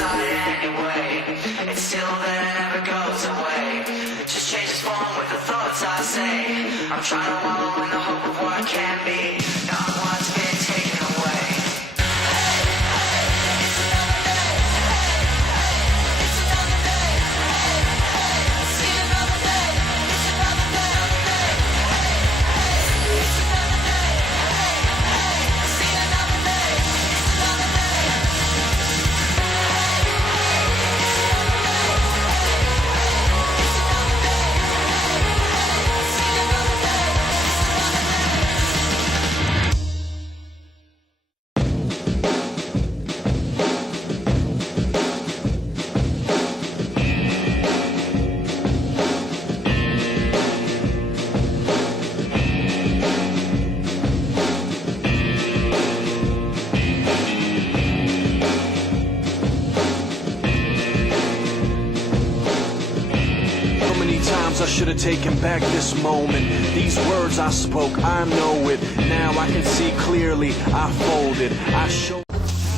inside anyway. It's still there, never goes away. Just changes form with the thoughts I say. I'm trying to wallow in the hope of what can be, not what's been taken away. I should have taken back this moment. These words I spoke, I know it. Now I can see clearly. I folded. I showed.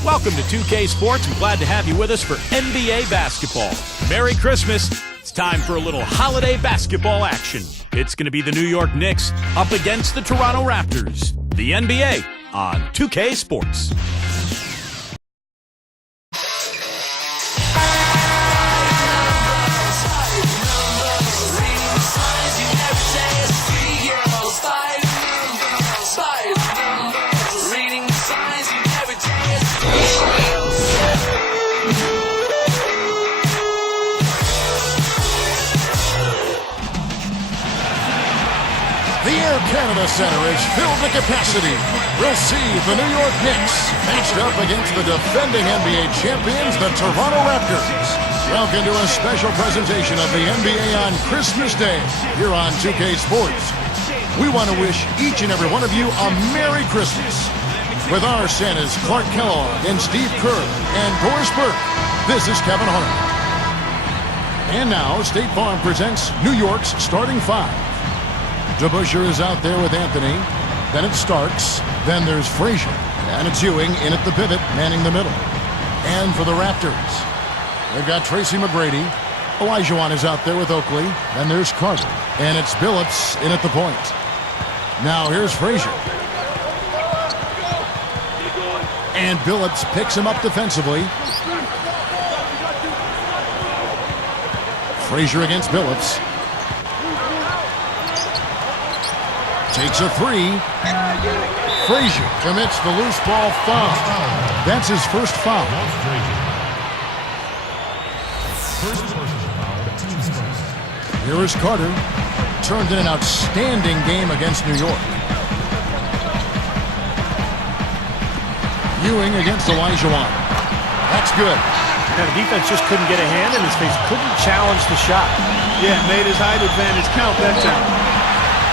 Welcome to 2K Sports. I'm glad to have you with us for NBA basketball. Merry Christmas. It's time for a little holiday basketball action. It's going to be the New York Knicks up against the Toronto Raptors. The NBA on 2K Sports. Canada Center is filled to capacity. Receive the New York Knicks, matched up against the defending NBA champions, the Toronto Raptors. Welcome to a special presentation of the NBA on Christmas Day here on 2K Sports. We want to wish each and every one of you a Merry Christmas. With our Santas Clark Kellogg and Steve Kerr and Doris Burke, this is Kevin Hunter. And now, State Farm presents New York's starting five. DeBusschere is out there with Anthony. Then it's Starks. Then there's Frazier. And it's Ewing in at the pivot, manning the middle. And for the Raptors, they've got Tracy McGrady. Olajuwon is out there with Oakley. Then there's Carter. And it's Billups in at the point. Now here's Frazier. And Billups picks him up defensively. Frazier against Billups. Takes a three. Frazier commits the loose ball foul. That's his first foul. Here is Carter. Turned in an outstanding game against New York. Ewing against Olajuwon. That's good. Now the defense just couldn't get a hand in his face. Couldn't challenge the shot. Yeah, made his height advantage count that time.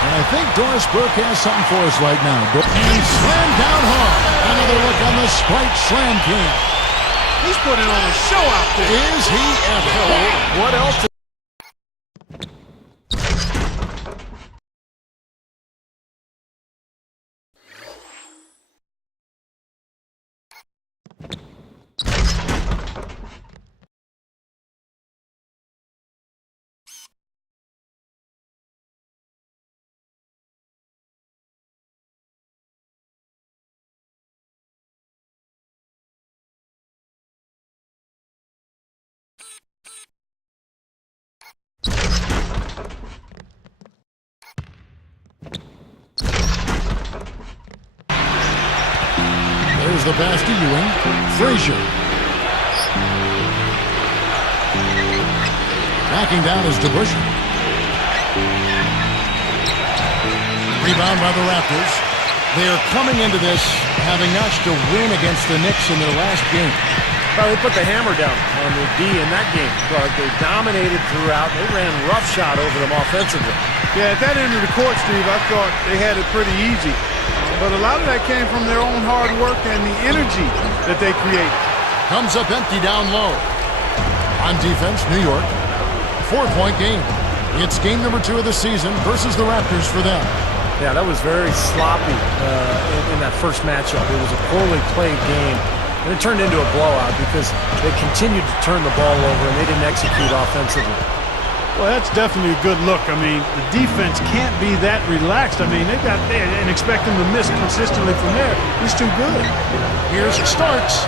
And I think Doris Burke has something for us right now. And slammed down hard. Another look on the Sprite Slam King. He's putting on a show out there. Is he ever? What else? There's the pass to Ewing. Frazier. Backing down is DeBusschere. Rebound by the Raptors. They are coming into this having notched a win against the Knicks in their last game. Well, they put the hammer down on the D in that game. They dominated throughout. They ran roughshod over them offensively. Yeah, at that end of the court, Steve, I thought they had it pretty easy. But a lot of that came from their own hard work and the energy that they created. Comes up empty down low. On defense, New York. 4-point game. It's game number 2 of the season versus the Raptors for them. Yeah, that was very sloppy in that first matchup. It was a poorly played game And it turned into a blowout because they continued to turn the ball over and they didn't execute offensively. Well, that's definitely a good look. I mean, the defense can't be that relaxed. I mean, they got there and expect them to miss consistently from there. He's too good. Here's Starks.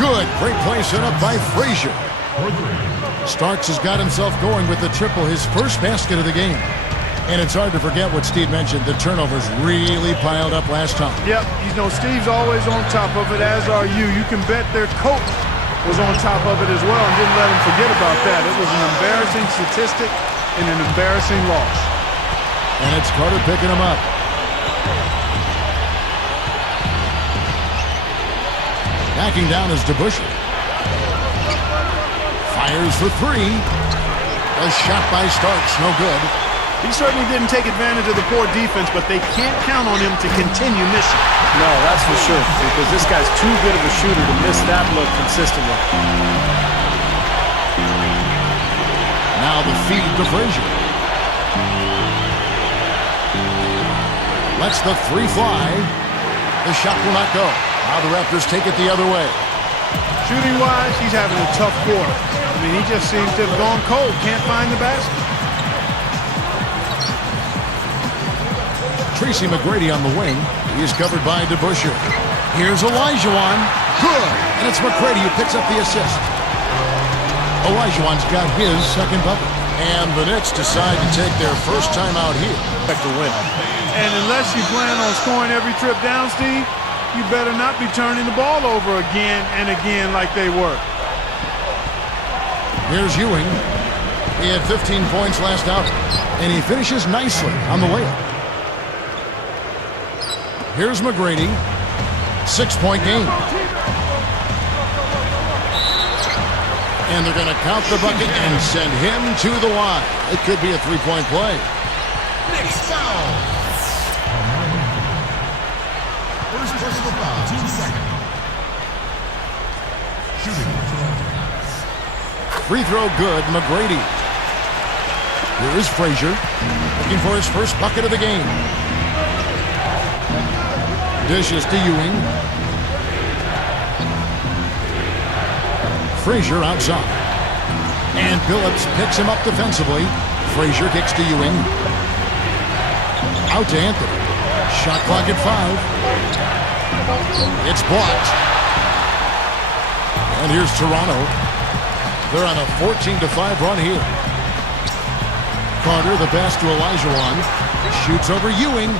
Good. Great play set up by Frazier. Starks has got himself going with the triple, his first basket of the game. And it's hard to forget what Steve mentioned. The turnovers really piled up last time. Yep, you know, Steve's always on top of it, as are you. You can bet their coach was on top of it as well and didn't let him forget about that. It was an embarrassing statistic and an embarrassing loss. And it's Carter picking him up. Backing down is DeBusschere. Fires for three. A shot by Starks, no good. He certainly didn't take advantage of the poor defense, but they can't count on him to continue missing. No, that's for sure, because this guy's too good of a shooter to miss that look consistently. Now the feed to Frazier. Lets the three fly. The shot will not go. Now the Raptors take it the other way. Shooting-wise, he's having a tough quarter. I mean, he just seems to have gone cold. Can't find the basket. Tracy McGrady on the wing. He is covered by DeBusschere. Here's Olajuwon. Good. And it's McGrady who picks up the assist. Olajuwon's got his second bucket. And the Knicks decide to take their first time out here. To win. And unless you plan on scoring every trip down, Steve, you better not be turning the ball over again and again like they were. Here's Ewing. He had 15 points last outing. And he finishes nicely on the layup. Here's McGrady. 6-point game. And they're going to count the bucket and send him to the line. It could be a three-point play. Next foul. First personal foul, 2 seconds. Shooting. Free throw good, McGrady. Here is Frazier. Looking for his first bucket of the game. Dishes to Ewing. Frazier outside. And Phillips picks him up defensively. Frazier kicks to Ewing. Out to Anthony. Shot clock at 5. It's blocked. And here's Toronto. They're on a 14-5 run here. Carter, the pass to Olajuwon. Shoots over Ewing.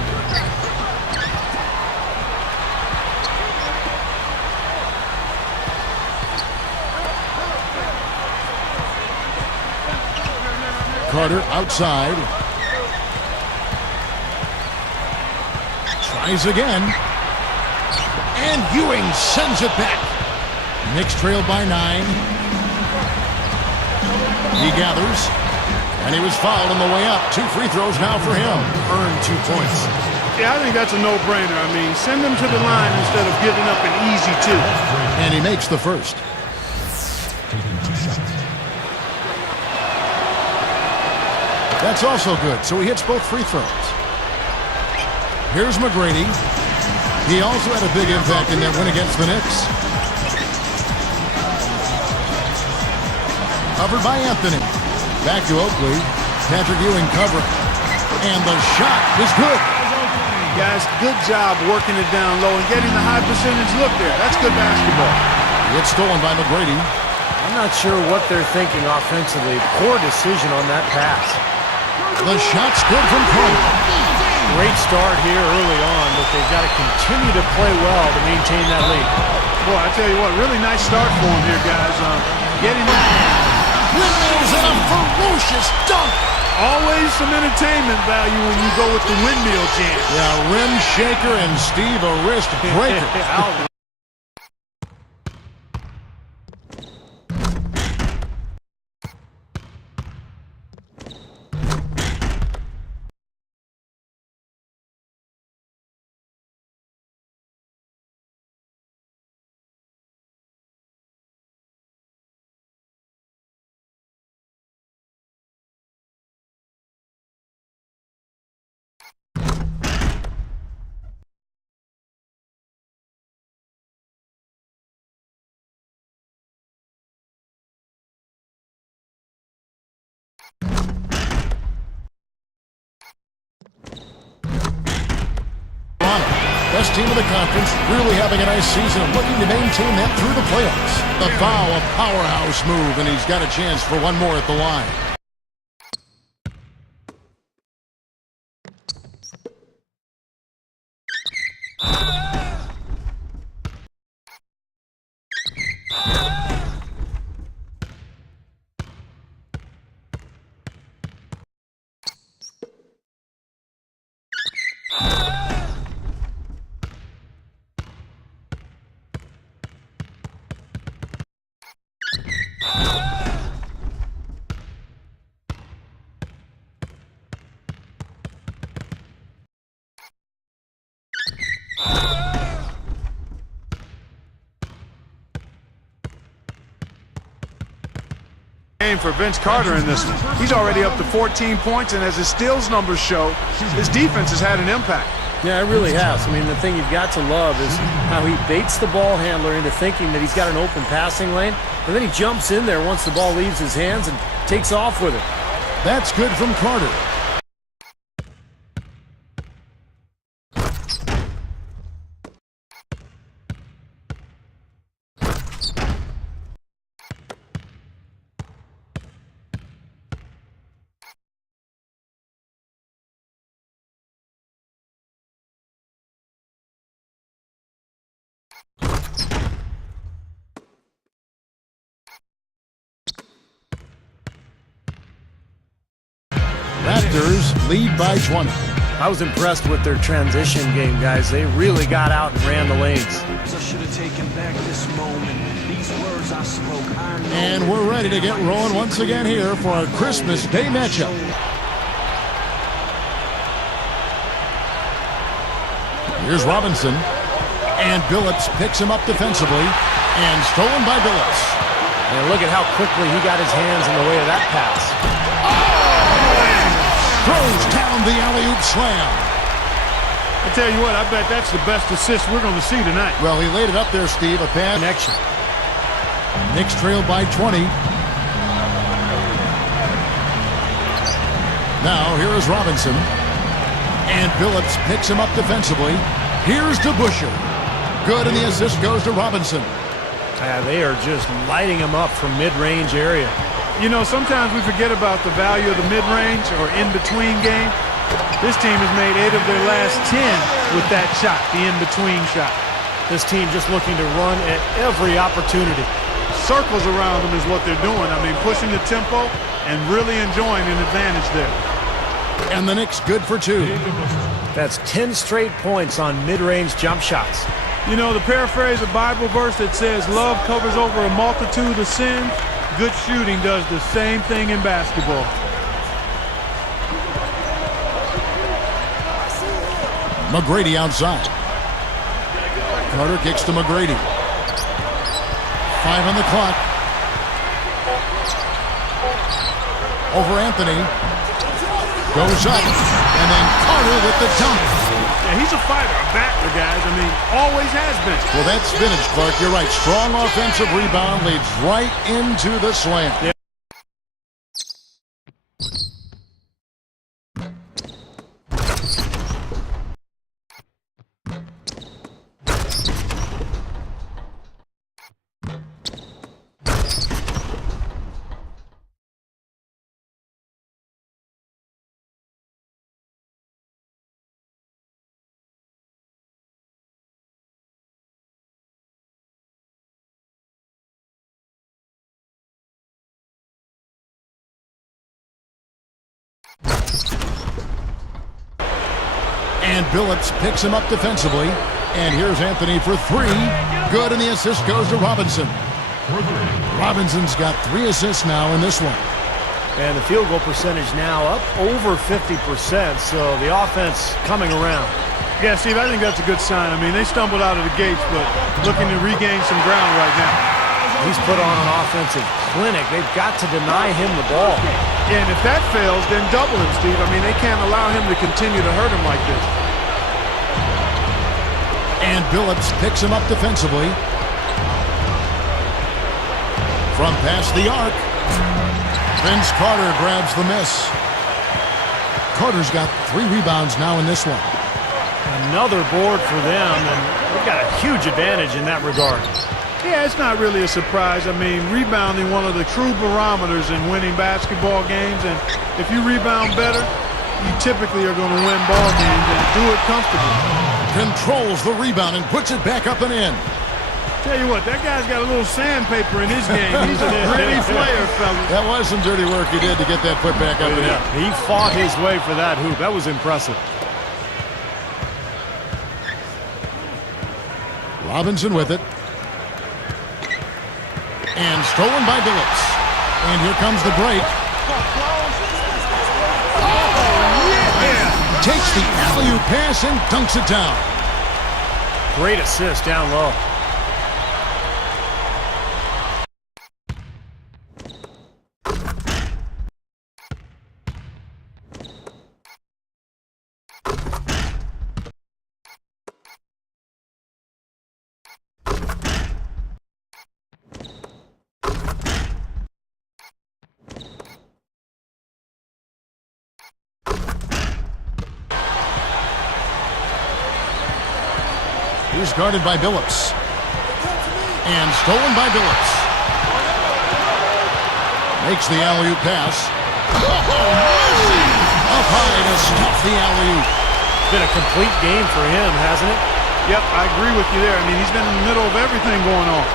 Carter outside. Tries again. And Ewing sends it back. Knicks trailed by 9. He gathers. And he was fouled on the way up. 2 free throws now for him. Earned 2 points. Yeah, I think that's a no-brainer. I mean, send them to the line instead of giving up an easy 2. And he makes the first. That's also good, so he hits both free throws. Here's McGrady. He also had a big impact in that win against the Knicks. Covered by Anthony. Back to Oakley. Patrick Ewing covering. And the shot is good. Guys, good job working it down low and getting the high percentage look there. That's good basketball. It's stolen by McGrady. I'm not sure what they're thinking offensively. Poor decision on that pass. The shot's good from Carter. Great start here early on, but they've got to continue to play well to maintain that lead. Boy, I tell you what, really nice start for him here, guys. Getting Windmills and a ferocious dunk. always some entertainment value when you go with the windmill jam. Yeah, rim shaker and Steve a wrist breaker. best team in the conference, really having a nice season and looking to maintain that through the playoffs. The foul, a powerhouse move, and he's got a chance for one more at the line. For Vince Carter in this one. He's already up to 14 points, and as his steals numbers show, his defense has had an impact. Yeah, it really has. I mean, the thing you've got to love is how he baits the ball handler into thinking that he's got an open passing lane, and then he jumps in there once the ball leaves his hands and takes off with it. That's good from Carter. Raptors lead by 20. I was impressed with their transition game, guys. They really got out and ran the lanes. I should have taken back this moment. These words I spoke, I know. And we're ready to get rolling once again here for our Christmas Day matchup. Here's Robinson. And Billups picks him up defensively. And stolen by Billups. And look at how quickly he got his hands in the way of that pass. Throws down the alley-oop slam. I tell you what, I bet that's the best assist we're going to see tonight. Well, he laid it up there, Steve. A pass. Connection. Knicks trail by 20. Now, here is Robinson. And Billups picks him up defensively. Here's to Busher. Good, and the assist goes to Robinson. They are just lighting him up from mid-range area. You know, sometimes we forget about the value of the mid-range or in-between game. This team has made 8 of their last 10 with that shot, the in-between shot. This team just looking to run at every opportunity. Circles around them is what they're doing. I mean, pushing the tempo and really enjoying an advantage there. And the Knicks good for 2. That's 10 straight points on mid-range jump shots. You know, the paraphrase a Bible verse that says love covers over a multitude of sins. Good shooting does the same thing in basketball. McGrady outside. Carter kicks to McGrady. 5 on the clock. Over Anthony. Goes up. And then Carter with the dunk. Yeah, he's a fighter, a battler, guys. I mean, always has been. Well, that's vintage, Clark. You're right. Strong offensive rebound leads right into the slam. Yeah. And Billups picks him up defensively. And here's Anthony for 3. Good, and the assist goes to Robinson. Robinson's got 3 assists now in this one. And the field goal percentage now up over 50%, so the offense coming around. Yeah, Steve, I think that's a good sign. I mean, they stumbled out of the gates, but looking to regain some ground right now. He's put on an offensive clinic. They've got to deny him the ball. And if that fails, then double him, Steve. I mean, they can't allow him to continue to hurt him like this. And Billups picks him up defensively. From past the arc. Vince Carter grabs the miss. Carter's got 3 rebounds now in this one. Another board for them, and they've got a huge advantage in that regard. Yeah, it's not really a surprise. I mean, rebounding one of the true barometers in winning basketball games, and if you rebound better, you typically are going to win ball games and do it comfortably. Controls the rebound and puts it back up and in. Tell you what, that guy's got a little sandpaper in his game. He's a pretty player, fellas. That was some dirty work he did to get that foot back up and in. He fought his way for that hoop. That was impressive. Robinson with it. And stolen by Billups. And here comes the break. Takes the alley-oop pass and dunks it down. Great assist down low. Here's guarded by Billups. And stolen by Billups. Makes the alley-oop pass. Up high to stop the alley-oop. Been a complete game for him, hasn't it? Yep, I agree with you there. I mean, he's been in the middle of everything going on.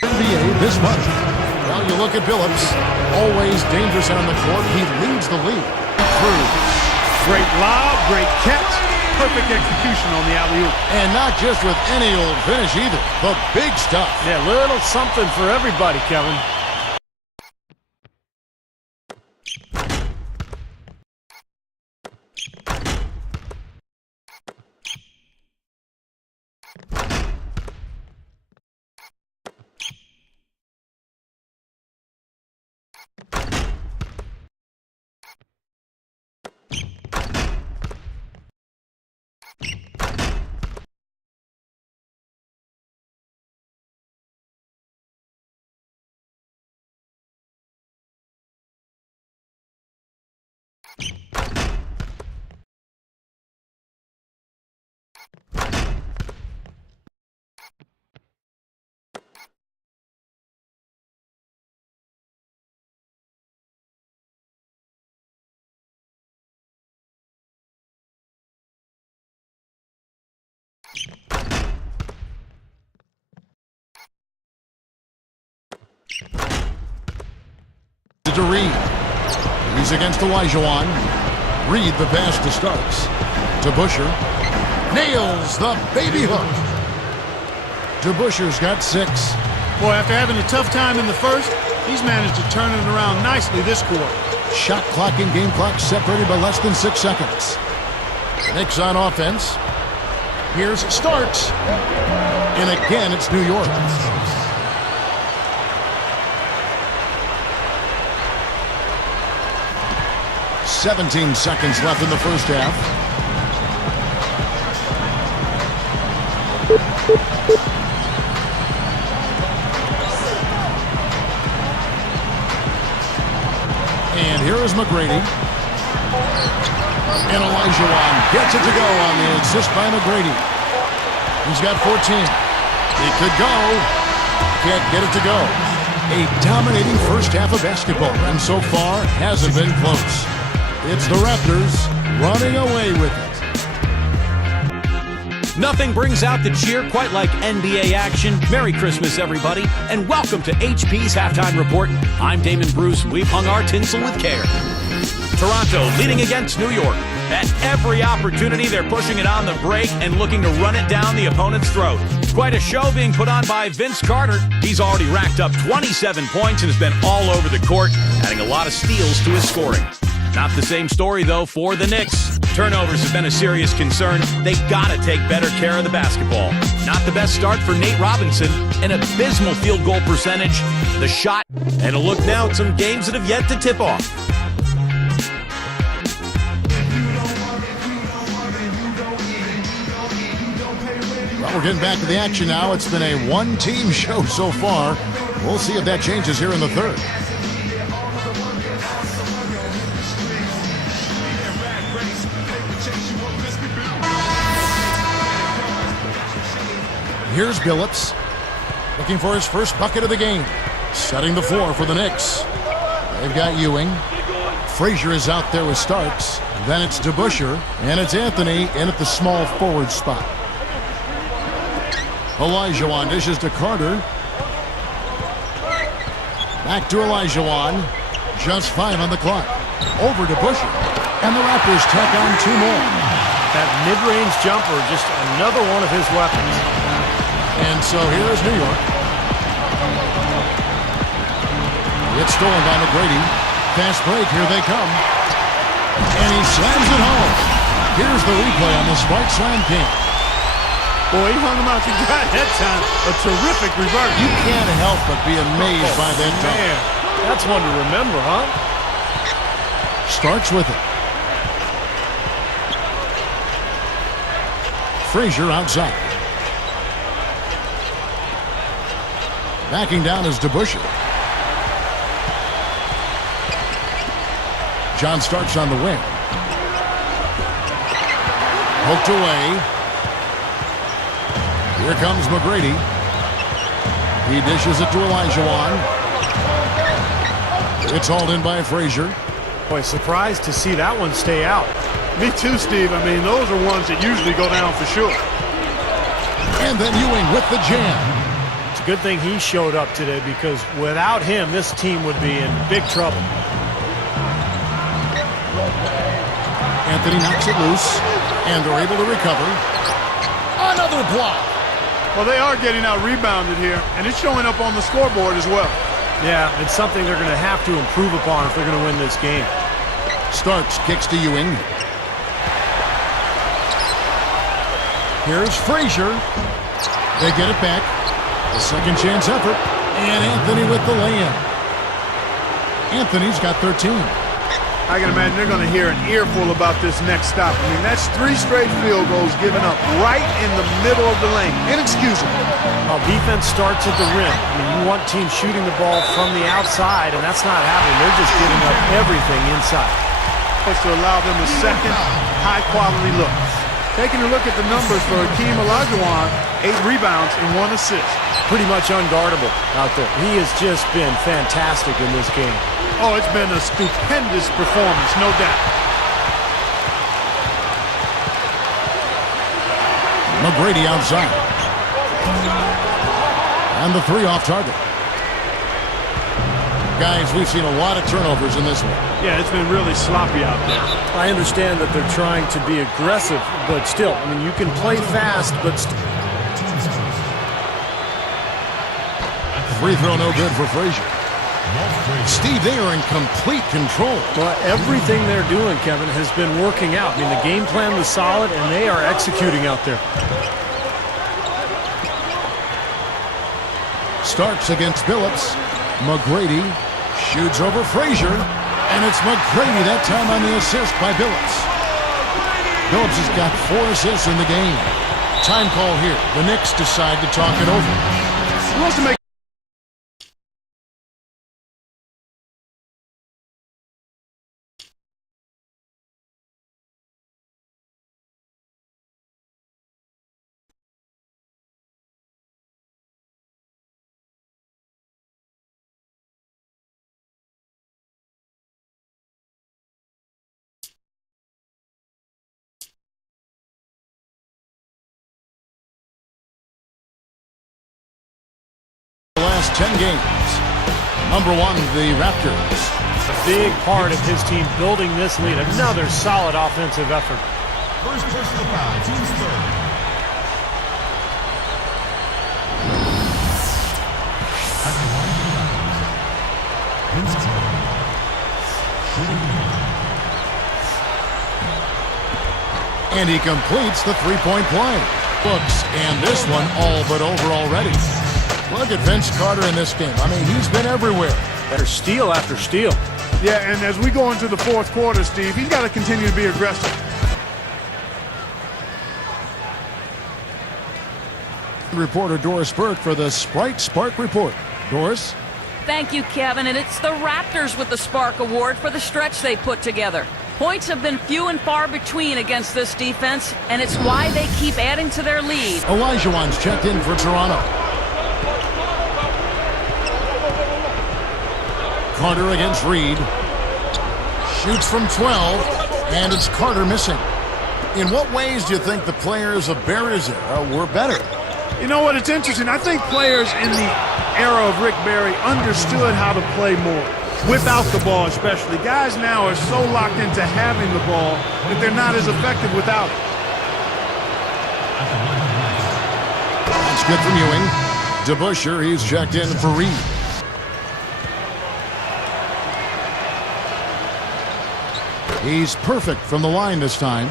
NBA this month. Well, you look at Billups, always dangerous on the court. He leads the league. Through. Great lob, great catch, perfect execution on the alley-oop. And not just with any old finish either. The big stuff. Yeah, little something for everybody, Kevin. To Reed. He's against Olajuwon. Reed the pass to Starks. To Busher. Nails the baby hook. To Busher's got 6. Boy, after having a tough time in the first, he's managed to turn it around nicely this quarter. Shot clock and game clock separated by less than 6 seconds. Knicks on offense. Here's Starks. And again, it's New York. 17 seconds left in the first half. And here is McGrady. And Olajuwon gets it to go on the assist by McGrady. He's got 14. He could go. Can't get it to go. A dominating first half of basketball, and so far hasn't been close. It's the Raptors running away with it. Nothing brings out the cheer quite like NBA action. Merry Christmas, everybody, and welcome to HP's Halftime Report. I'm Damon Bruce, and we've hung our tinsel with care. Toronto leading against New York. At every opportunity, they're pushing it on the break and looking to run it down the opponent's throat. Quite a show being put on by Vince Carter. He's already racked up 27 points and has been all over the court, adding a lot of steals to his scoring. Not the same story, though, for the Knicks. Turnovers have been a serious concern. They've got to take better care of the basketball. Not the best start for Nate Robinson. An abysmal field goal percentage. The shot. And a look now at some games that have yet to tip off. Well, we're getting back to the action now. It's been a one-team show so far. We'll see if that changes here in the third. Here's Billups, looking for his first bucket of the game. Setting the floor for the Knicks. They've got Ewing. Frazier is out there with Starks. Then it's DeBusschere, and it's Anthony in at the small forward spot. Olajuwon dishes to Carter. Back to Olajuwon. Just 5 on the clock. Over to DeBusschere. And the Raptors tack on 2 more. That mid-range jumper, just another one of his weapons. And so here's New York. It's stolen by McGrady. Fast break, here they come. And he slams it home. Here's the replay on the Spark Slam King. Boy, he hung him out to God that time. A terrific reverse. You can't help but be amazed by that dunk. Man, that's one to remember, huh? Starks with it. Frazier outside. Backing down is DeBusschere. John Starks on the wing. Poked away. Here comes McGrady. He dishes it to Olajuwon. It's hauled in by Frazier. Boy, surprised to see that one stay out. Me too, Steve. I mean, those are ones that usually go down for sure. And then Ewing with the jam. It's a good thing he showed up today, because without him, this team would be in big trouble. Anthony knocks it loose, and they're able to recover. Another block. Well, they are getting out rebounded here, and it's showing up on the scoreboard as well. Yeah, it's something they're going to have to improve upon if they're going to win this game. Starks kicks to Ewing. Here's Frazier. They get it back. A second chance effort. And Anthony with the lay-in. Anthony's got 13. I can imagine they're going to hear an earful about this next stop. I mean, that's 3 straight field goals given up right in the middle of the lane. Inexcusable. Well, defense starts at the rim. I mean, you want teams shooting the ball from the outside, and that's not happening. They're just giving up everything inside. Supposed to allow them a second high-quality look. Taking a look at the numbers for Hakeem Olajuwon, 8 rebounds and 1 assist. Pretty much unguardable out there. He has just been fantastic in this game. Oh, it's been a stupendous performance, no doubt. McGrady outside. And the 3 off target. Guys, we've seen a lot of turnovers in this one. Yeah, it's been really sloppy out there. I understand that they're trying to be aggressive, but still, I mean, you can play fast, but Free throw no good for Frazier. Steve, they are in complete control. well, everything they're doing, Kevin, has been working out. I mean, the game plan was solid, and they are executing out there. Starks against Billups. McGrady shoots over Frazier. And it's McGrady that time on the assist by Billups. Billups has got 4 assists in the game. Time call here. The Knicks decide to talk it over. He wants to make the last 10 games. Number 1, the Raptors. A big part of his team building this lead. Another solid offensive effort. First personal foul, team's third. At the line for the Raptors, Vince Carter. Shooting And he completes the three-point play. Looks, and this one all but over already. Look at Vince Carter in this game. I mean, he's been everywhere. Better steal after steal. Yeah, and as we go into the fourth quarter, Steve, he's got to continue to be aggressive. Reporter Doris Burke for the Sprite Spark Report. Doris? Thank you, Kevin, and it's the Raptors with the Spark Award for the stretch they put together. Points have been few and far between against this defense, and it's why they keep adding to their lead. Olajuwon's checked in for Toronto. Carter against Reed. Shoots from 12, and it's Carter missing. In what ways do you think the players of Barry's era were better? You know what? It's interesting. I think players in the era of Rick Barry understood how to play more. Without the ball especially. Guys now are so locked into having the ball that they're not as effective without it. That's good from Ewing. DeBusschere, he's checked in for Reed. He's perfect from the line this time.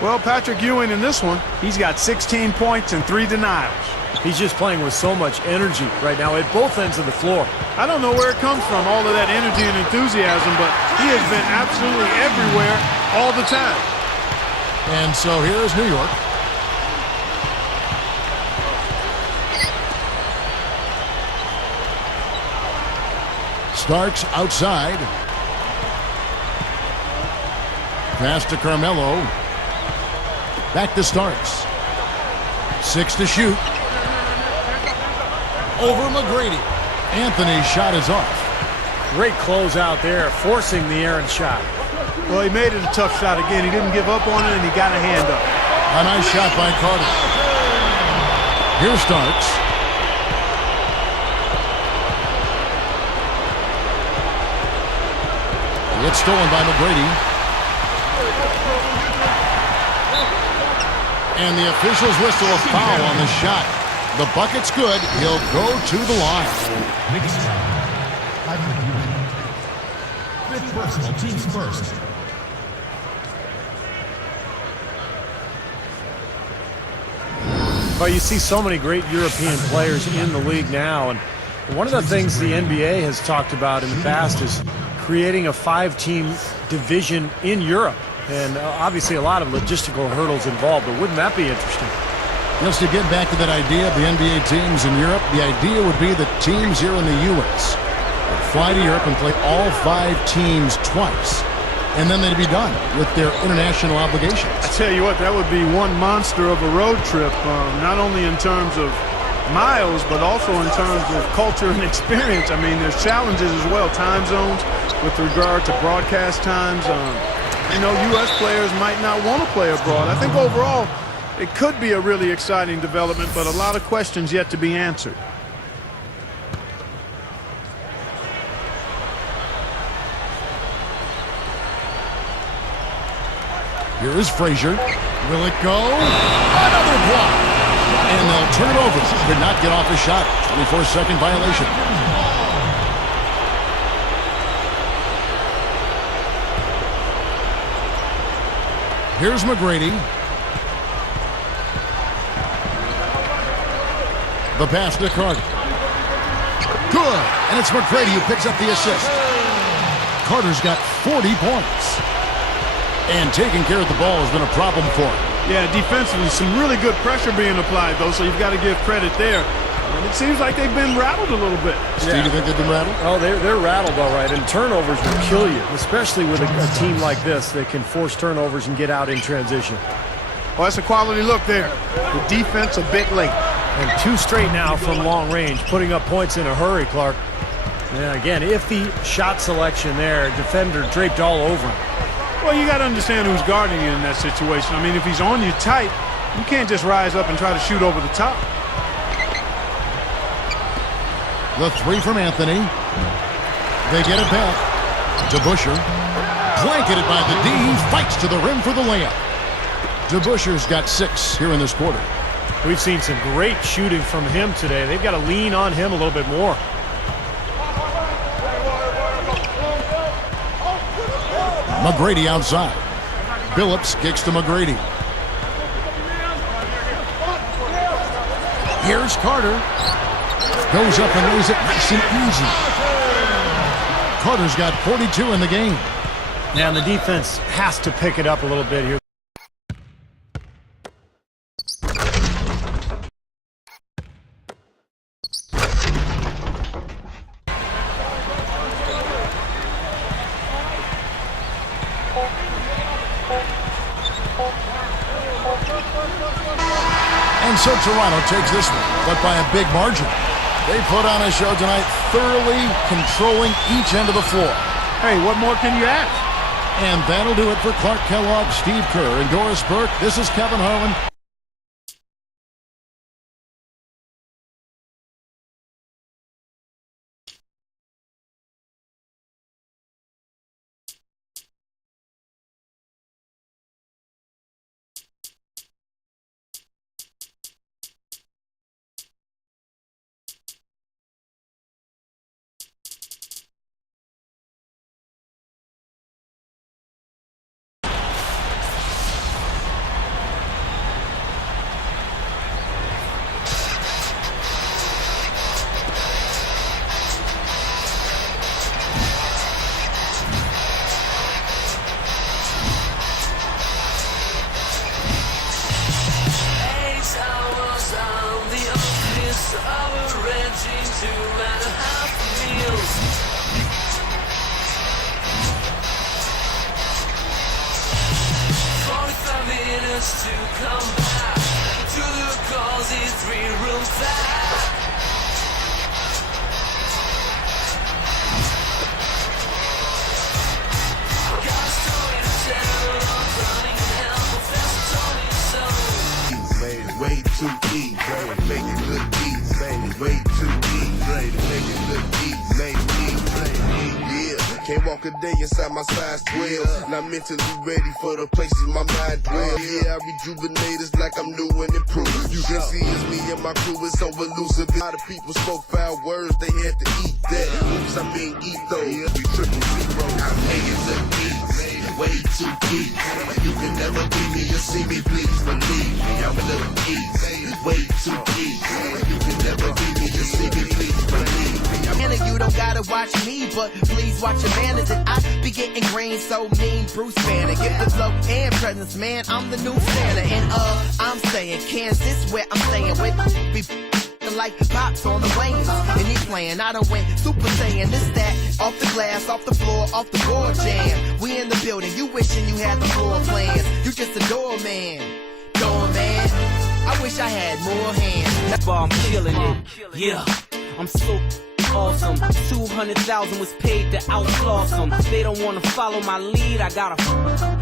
Well, Patrick Ewing in this one, he's got 16 points and 3 denials. He's just playing with so much energy right now at both ends of the floor. I don't know where it comes from, all of that energy and enthusiasm, but he has been absolutely everywhere all the time. And so here's New York. Starks outside. Pass to Carmelo. Back to Starks. 6 to shoot. Over McGrady. Anthony's shot is off. Great close out there, forcing the errant shot. Well, he made it a tough shot again. He didn't give up on it, and he got a hand up. A nice shot by Carter. Here's Starks. It's stolen by McGrady. And the officials whistle a foul on the shot. The bucket's good. He'll go to the line. Knicks foul. Patrick Ewing. Fifth personal, team's first. Well, you see so many great European players in the league now, and one of the things the NBA has talked about in the past is creating a 5-team division in Europe. And obviously a lot of logistical hurdles involved, but wouldn't that be interesting? Just to get back to that idea of the NBA teams in Europe, the idea would be that teams here in the U.S. would fly to Europe and play all 5 teams twice, and then they'd be done with their international obligations. I tell you what, that would be one monster of a road trip, not only in terms of miles, but also in terms of culture and experience. I mean, there's challenges as well, time zones with regard to broadcast times. You know, U.S. players might not want to play abroad. I think overall it could be a really exciting development, but a lot of questions yet to be answered. Here is Frazier. Will it go? Another block. And they'll turn it over. Could not get off a shot. 24-second violation. Here's McGrady. The pass to Carter. Good. And it's McGrady who picks up the assist. Carter's got 40 points. And taking care of the ball has been a problem for him. Yeah, defensively, some really good pressure being applied, though, so you've got to give credit there. And it seems like they've been rattled a little bit. Steve, do you think they've been rattled? Oh, they're rattled all right, and turnovers will kill you, especially with a team like this that can force turnovers and get out in transition. Well, that's a quality look there. The defense a bit late. And 2 straight now from long range, putting up points in a hurry, Clark. And again, iffy shot selection there, defender draped all over him. Well, you got to understand who's guarding you in that situation. I mean, if he's on you tight, you can't just rise up and try to shoot over the top. The three from Anthony. They get it back to Busher. Blanketed by the D. He fights to the rim for the layup. DeBuscher's got 6 here in this quarter. We've seen some great shooting from him today. They've got to lean on him a little bit more. McGrady outside. Billups kicks to McGrady. Here's Carter. Goes up and lays it nice and easy. Carter's got 42 in the game. Now the defense has to pick it up a little bit here. And so Toronto takes this one, but by a big margin. They put on a show tonight, thoroughly controlling each end of the floor. Hey, what more can you ask? And that'll do it for Clark Kellogg, Steve Kerr, and Doris Burke. This is Kevin Harlan. To come back to the cozy 3-room flat. Got a story to tell, I'm running in hell, Professor told me so. Made it way too easy, make it look easy. Made it way too easy, make it look easy. Made it easy, yeah. Can't walk a day inside my size 12. Not mentally ready for the places my mind dwell. Yeah, I rejuvenate, it's like I'm new and improved. You can see it's me and my crew is so elusive. A lot of people spoke foul words, they had to eat that. Oops, I mean eat those. We 000. I made it look easy, way too easy. You can never beat me, you see me, please believe me. I'm a little easy, way too easy. You can never beat me, you see me, please believe me. You don't gotta watch me, but please watch your manners. And I be getting green, so mean Bruce Banner. Give the flow and presence, man, I'm the new Santa. And I'm saying Kansas, where I'm staying with be like pops on the wings. And he playing, I done went super saiyan. This, that, off the glass, off the floor, off the board jam. We in the building, you wishing you had the floor plans. You just a doorman, doorman. I wish I had more hands. That's why I'm killing it, yeah. I'm so awesome. 200,000 was paid to outlaw some. They don't wanna follow my lead. I gotta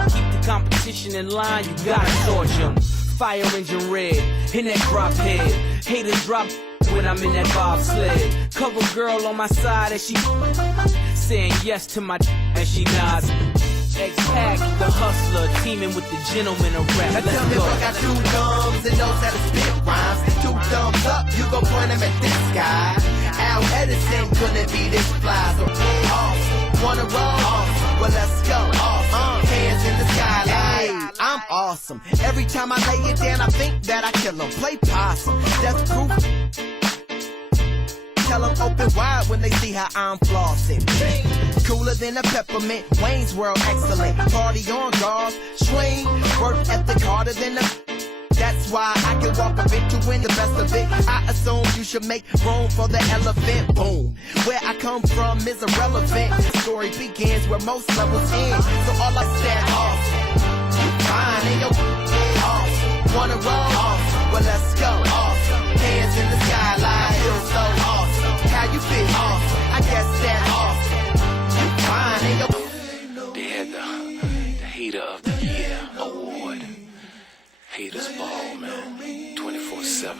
keep the competition in line. You gotta torch them. Fire engine red, in that drop head. Haters drop when I'm in that bobsled. Cover girl on my side as she saying yes to my as she nods. X-Pac, the hustler, teaming with the gentleman of rap. Now tell me if I got 2 thumbs and knows how to spit rhymes. 2 thumbs up, you gon' point them at this guy. Al Edison couldn't be this fly, so awesome. Wanna roll? Awesome. Well, let's go. Awesome. Hands in the sky like, I'm awesome. Every time I lay it down, I think that I kill him. Play possum, that's proof. Tell them open wide when they see how I'm flossing. Cooler than a peppermint, Wayne's World excellent. Party on guard, swing, work ethic harder than a. That's why I can walk up into win the best of it. I assume you should make room for the elephant. Boom. Where I come from is irrelevant. The story begins where most levels end. So all I said, awesome. You fine and you're awesome. Wanna roll? Awesome. Well, let's go. Awesome. Hands in the sky like feel so awesome. How you feel? Awesome. I guess that's awesome. You fine and you're. They had the Hater of the Year award. Haters ball, man. 24/7.